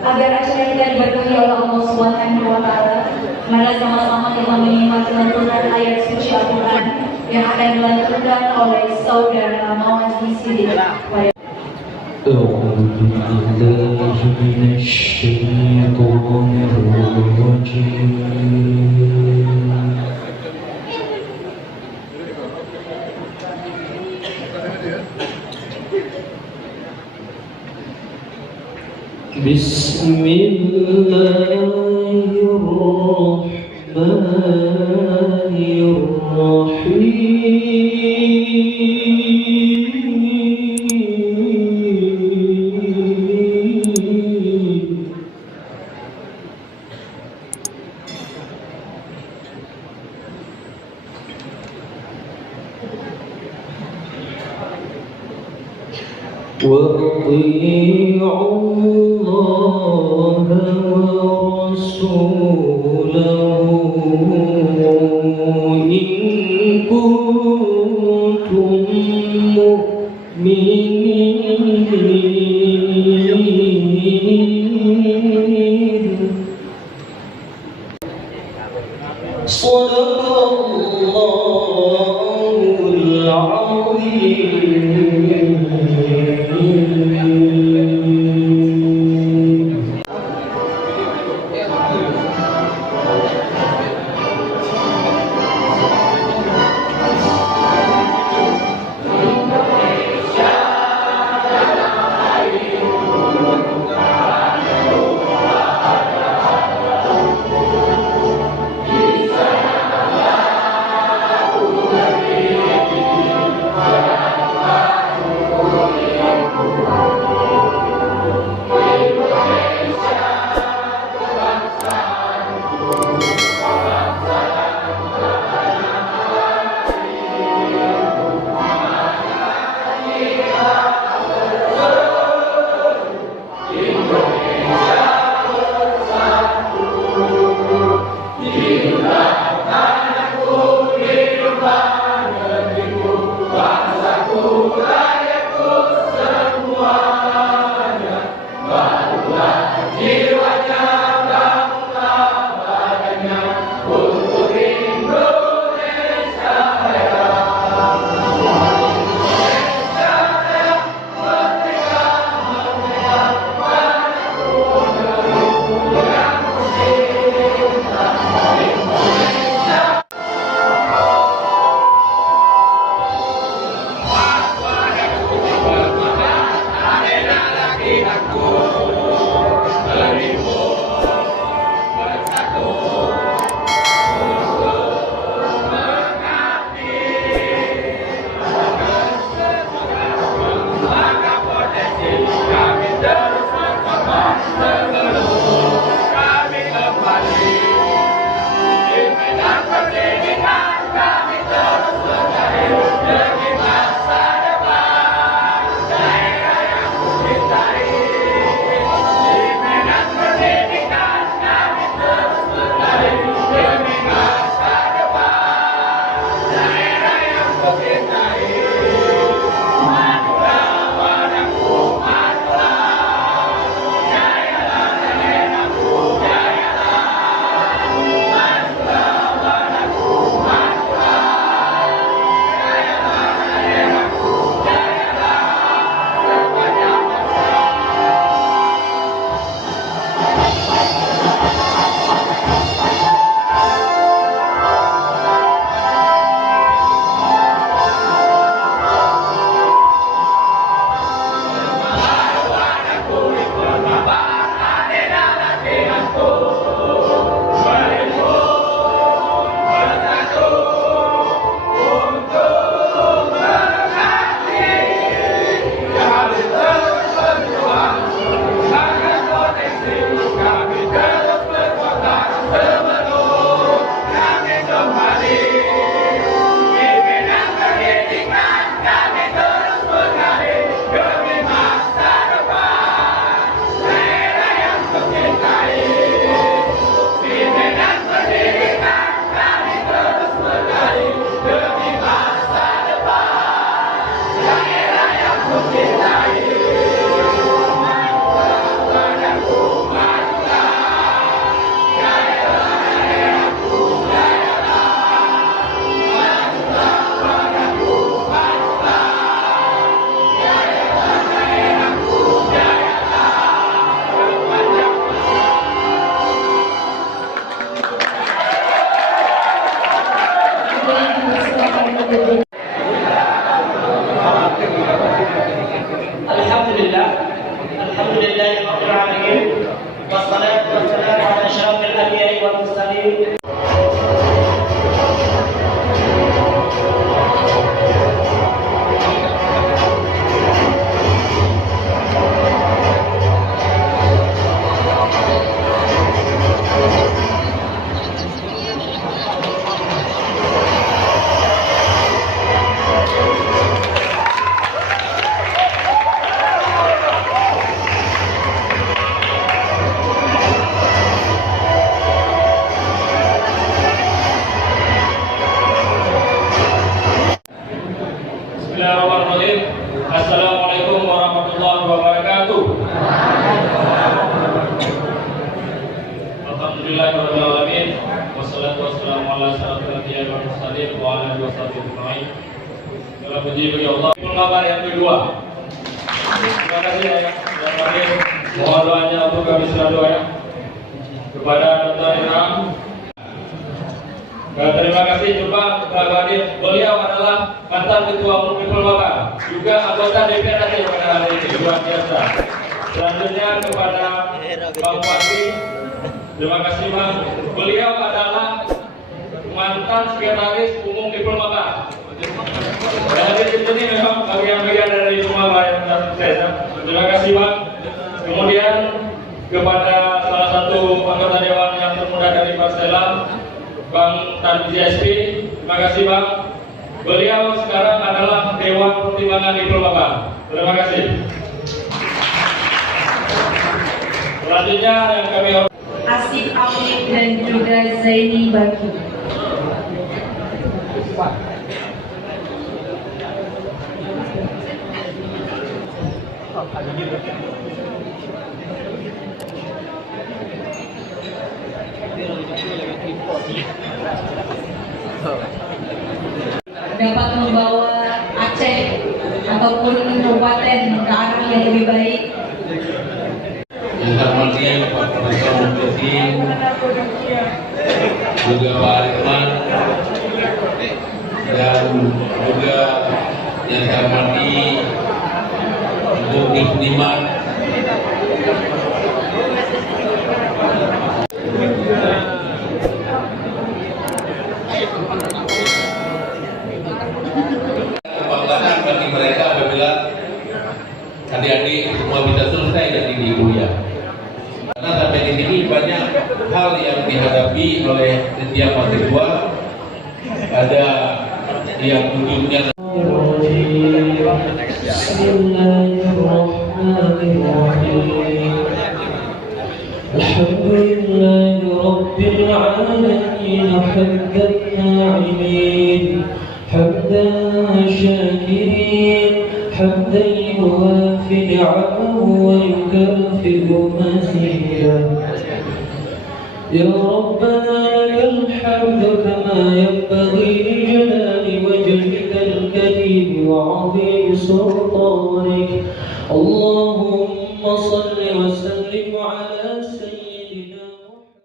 agar acara kita diberkahi oleh Allah Subhanahu wa Ta'ala. Mari sama-sama kita menyimak lantunan ayat suci Al-Quran yang akan dilantunkan oleh saudara Mawazi Sidik. أعوذ بالله من الشيطان الرجيم بسم الله الرحمن الرحيم وأطيعوا الله ورسوله إن كنتم مؤمنين صدق الله العظيم. Bisa Alhamdulillah, Alhamdulillahirabbil alamin. Wassalatu wassalamu ala asyrafil anbiya'i wal mursalin. Bismillahirrahmanirrahim. Assalamualaikum warahmatullahi wabarakatuh. Alhamdulillahirabbil alamin. Wassalatu wassalamu ala asyrafil anbiya'i wal mursalin wa ala alihi washabihi ajmain. Segala puji bagi Allah. Kabar yang kedua. Terima kasih ya. Yang terakhir mohon doanya untuk kami selalu ya. Kepada Dr. Iram. Terima kasih juga kepada hadir. Beliau adalah mantan Ketua Umum Maba, juga anggota DPRD pada hari ini, luar biasa. Selanjutnya kepada Bang Fadli. Terima kasih Bang. Beliau adalah mantan Sekretaris Umum Maba. Dan hadir di sini memang bagian-bagian dari Maba yang sangat sukses. Terima kasih Bang. Kemudian kepada salah satu anggota Dewan yang termuda dari Persela, Bang Tan JSP, terima kasih Bang. Beliau sekarang adalah Dewan Pertimbangan Maba. Terima kasih. Selanjutnya yang kami hormati Asif Afif dan juga Zaini Baki. Dapat membawa Aceh ataupun kabupaten ke arah yang lebih baik. Yang terhormati Pak Profesor Mukhtin, juga Pak Arifman, dan juga yang saya hormati Ibu Nisman. Kebanggaan bagi mereka apabila adik-adik semua bisa selesai dari di kuliah. Karena sampai di sini banyak hal yang dihadapi oleh setiap mahasiswa. Ada yang ujungnya Bismillahirrahmanirrahim. Alhamdulillahi rabbil alamin. Hamdan na'imin, hamdan syakirin, hamdan yuwafi ni'amahu wa yukafi'u mazidah. Ya Rabbana lakal hamdu kama yanbaghi li jalali wajhikal karim wa 'azimi sultanik. Allahumma salli wa sallim 'ala